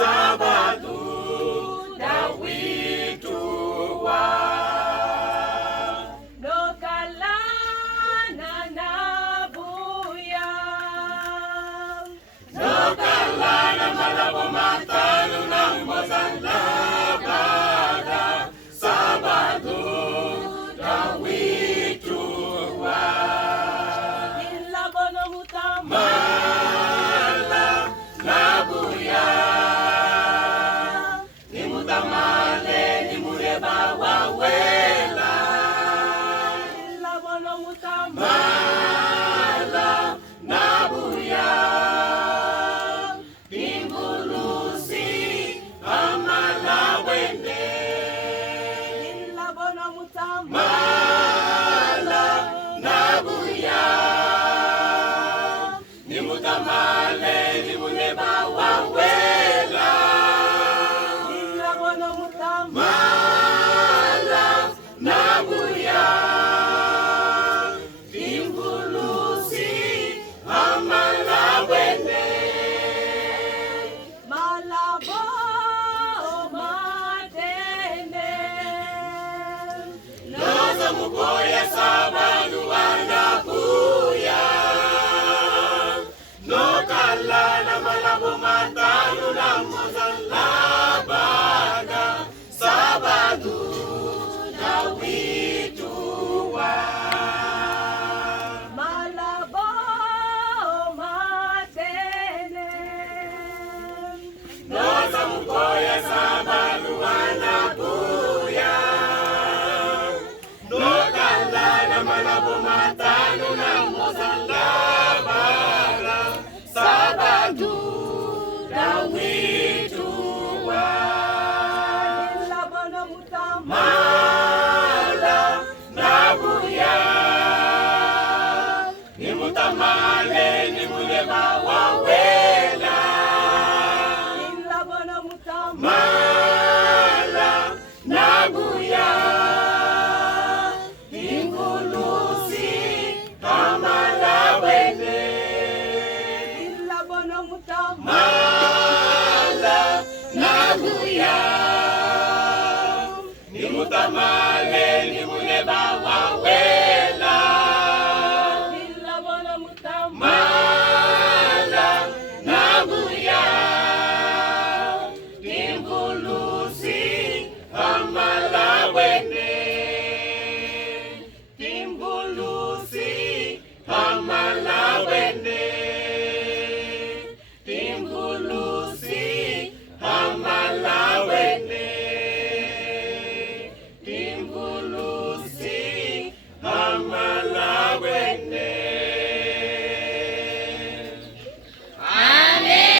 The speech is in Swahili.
sabadu dawituwa nokalana nabuya nokalana malabo matalo ng mozalabada sabadu dawituwa ilabono mutama Mala nabuya Timbulusi amalawende ilabono mutama Mala nabuya Nimutamale nimuleba wawela ilabono mutama Mala nabuya malabo matende Noza muboya sabanu anabuya Nokalana malabo matalo na mozalabada sabadu dawituwa malabo matende Noza muboya sabanu anabuya Nokalana malabo matalo na mozalabada sabadu dawituwa ilabono mutama Mala nabuya Nimutamale nimuleba wawela ilabono mutama Mala nabuya Ingulusi amalawene ilabono mutama Mala nabuya Nimutamale nimuleba